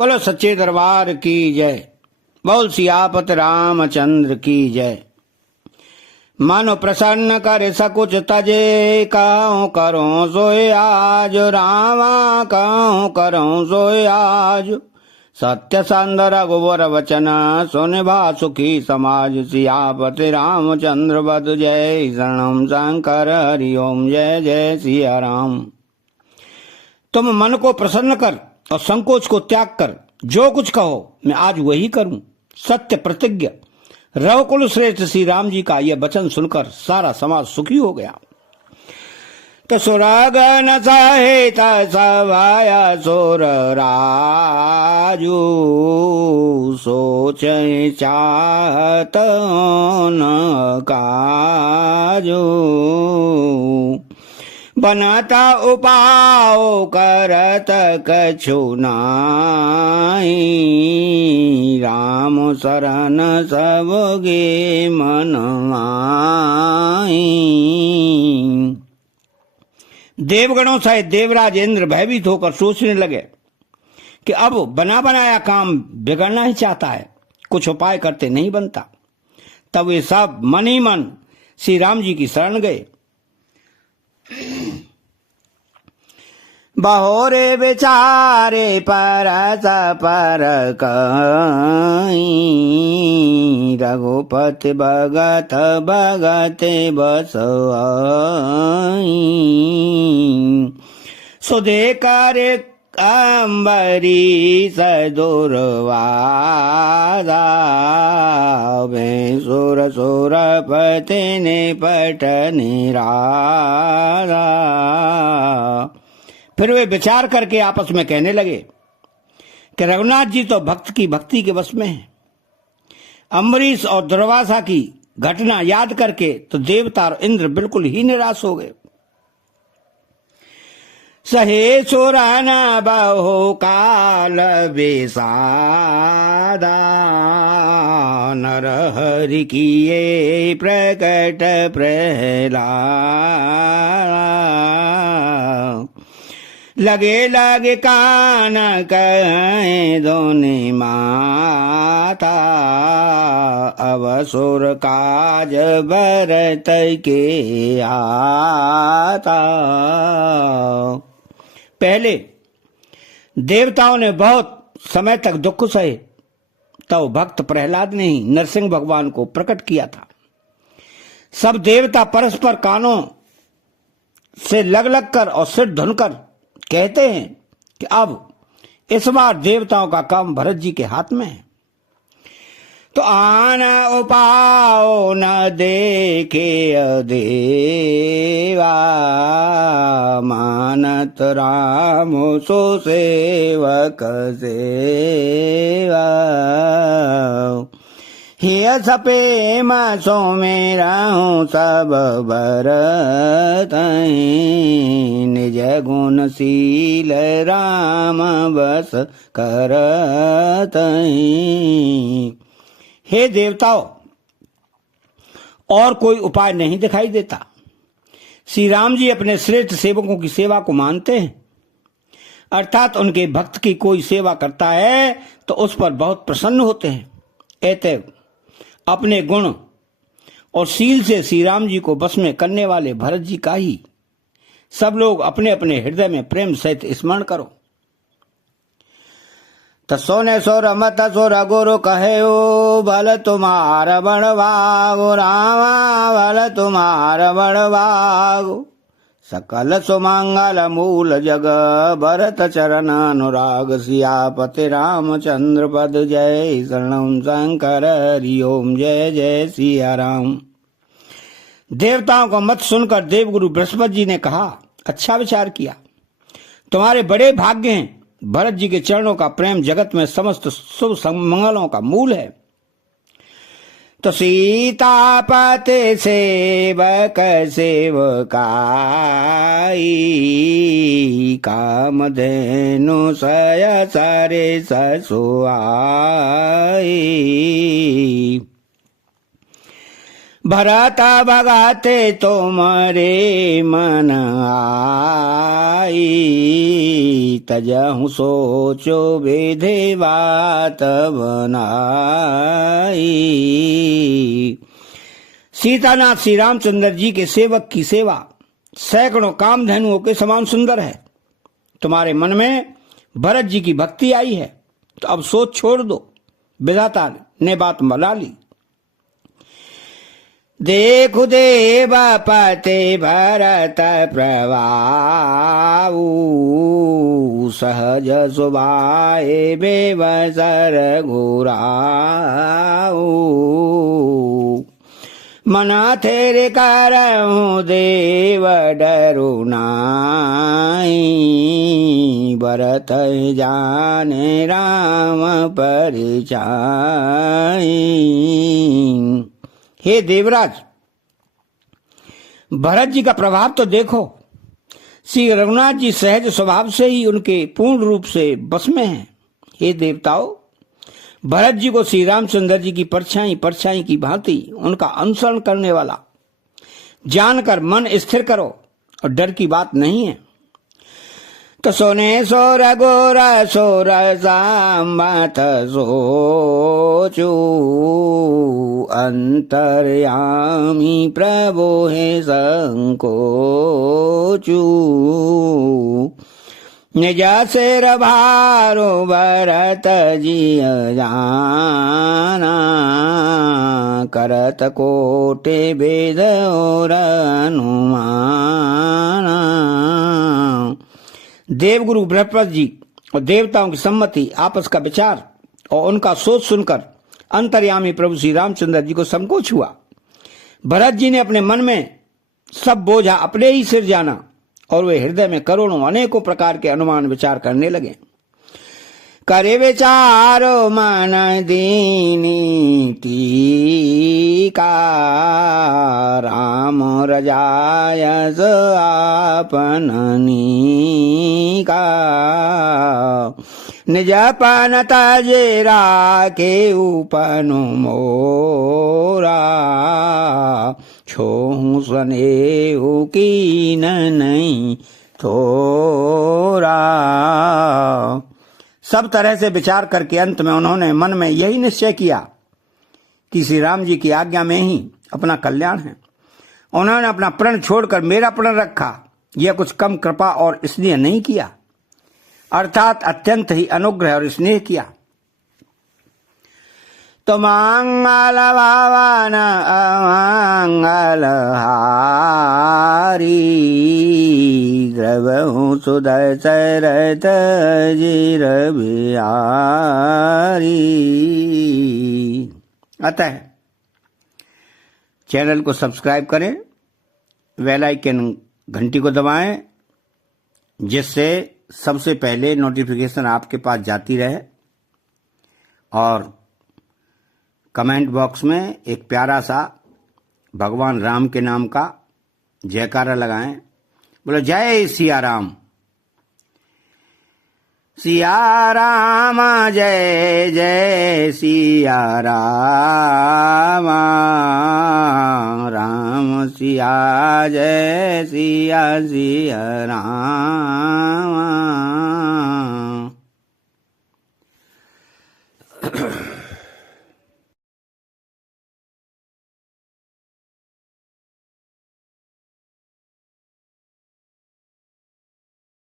बोलो सच्चे दरबार की जय। बोल सियापत रामचंद्र की जय। मानो प्रसन्न कर सकुच तजे, कहूँ करो सोए आज रामा, कहूँ करो सोए आज। सत्य संद रघुवर वचन, सुन भा सुखी समाज। सियापति रामचंद्र बद जय, शरणम शंकर हरि ओम जय जय सिया राम। तुम मन को प्रसन्न कर और संकोच को त्याग कर जो कुछ कहो मैं आज वही करूं। सत्य प्रतिज्ञ रवकुल श्रेष्ठ श्री राम जी का यह वचन सुनकर सारा समाज सुखी हो गया। तो सुरागन सहित सभाया सुर राजू, सोच चाहत न काजू। बनता उपाओ करत कछु नाई, राम शरण सबगे मन माई। देवगणों सहित देवराज इंद्र भयभीत होकर सोचने लगे कि अब बना बनाया काम बिगड़ना ही चाहता है, कुछ उपाय करते नहीं बनता। तब वे सब मन ही मन श्री राम जी की शरण गए। बहोरे बेचारे परस पर कहीं, रघुपति भगत भगत बस आई। सुधे करे अम्बरीश दुर्वासा, सुर सुरपति निपट निराला। फिर वे विचार करके आपस में कहने लगे कि रघुनाथ जी तो भक्त की भक्ति के वश में है। अम्बरीश और दुर्वासा की घटना याद करके तो देवता और इंद्र बिल्कुल ही निराश हो गए। सहे सुरन बहु काल बेसादा, नर हरि किए प्रकट प्रहलाद। लगे लगे कान कहें दोने माता, अवसुर काज भरत के आता। पहले देवताओं ने बहुत समय तक दुख सहे, तब भक्त प्रहलाद ने ही नरसिंह भगवान को प्रकट किया था। सब देवता परस्पर कानों से लग लग कर और सिर धुनकर कहते हैं कि अब इस बार देवताओं का काम भरत जी के हाथ में है। तो आन उपाओ न देखे देवा, मानत राम सो सेवक सेवा। हिय सपे सो मेरा हूँ सब भरत, निज गुणशील राम बस करत। हे देवताओं, और कोई उपाय नहीं दिखाई देता। श्री राम जी अपने श्रेष्ठ सेवकों की सेवा को मानते हैं, अर्थात उनके भक्त की कोई सेवा करता है तो उस पर बहुत प्रसन्न होते हैं। अतएव अपने गुण और शील से श्री राम जी को बस में करने वाले भरत जी का ही सब लोग अपने अपने हृदय में प्रेम सहित स्मरण करो। तसो ने सो रमत सो रघुरु कहे ओ, भल तुम्हार बड़वागो रामा, भल तुम्हार बड़वागो। सकल सुमंगल मूल जग, भरत चरण अनुराग। सियापति रामचंद्र पद जय, शरणम शंकर हरि ओम जय जय सिया राम। देवताओं का मत सुनकर देवगुरु बृहस्पति जी ने कहा, अच्छा विचार किया, तुम्हारे बड़े भाग्य हैं। भरत जी के चरणों का प्रेम जगत में समस्त शुभ मंगलों का मूल है। तो सीतापति सेवक सेवकाई, कामधेनु सय सारे ससुआई। भरत भगाते तुम्हारे मन आई, तजहु सोचो विधि बात बनाई। सीतानाथ श्री रामचंद्र जी के सेवक की सेवा सैकड़ों कामधेनुओं के समान सुंदर है। तुम्हारे मन में भरत जी की भक्ति आई है तो अब सोच छोड़ दो, विधाता ने बात बना ली। देखु देव पते भरत प्रभाऊ, सहज सुभाए बेवसर घुराऊ। मना तेरे करऊं देव डरू नाई, भरत जाने राम परिचाई। हे देवराज, भरत जी का प्रभाव तो देखो। श्री रघुनाथ जी सहज स्वभाव से ही उनके पूर्ण रूप से बस में हैं। हे देवताओं, भरत जी को श्री रामचंद्र जी की परछाई की भांति उनका अनुसरण करने वाला जानकर मन स्थिर करो, और डर की बात नहीं है। तो सोने सोर गोर सोर सांबत सोचू, अंतर्यामी प्रभु हे संकोचू। निज सिर भारो भरत जी जाना, करत कोटि वेद और अनुमाना। देवगुरु बृहस्पति जी और देवताओं की सम्मति, आपस का विचार और उनका सोच सुनकर अंतर्यामी प्रभु श्री रामचंद्र जी को संकोच हुआ। भरत जी ने अपने मन में सब बोझा अपने ही सिर जाना और वे हृदय में करोड़ों अनेकों प्रकार के अनुमान विचार करने लगे। करे विचारो मन दीनी टीका, राम रजायस आपननी का। निज पन तजे राखे उपनु मोरा, छोहू स्नेहु कीन नहीं थोरा। सब तरह से विचार करके अंत में उन्होंने मन में यही निश्चय किया कि श्री राम जी की आज्ञा में ही अपना कल्याण है। उन्होंने अपना प्रण छोड़कर मेरा प्रण रखा। यह कुछ कम कृपा और स्नेह नहीं किया, अर्थात अत्यंत ही अनुग्रह और स्नेह किया। तो मंगल भवन अमंगल हारी, द्रवहु सुदशरथ जिर बिहारी। अतः चैनल को सब्सक्राइब करें, बेल आइकन घंटी को दबाएं, जिससे सबसे पहले नोटिफिकेशन आपके पास जाती रहे। और कमेंट बॉक्स में एक प्यारा सा भगवान राम के नाम का जयकारा लगाएं। बोलो जय सिया राम। सिया राम जय जय सिया राम, राम सिया जय सिया सिया राम।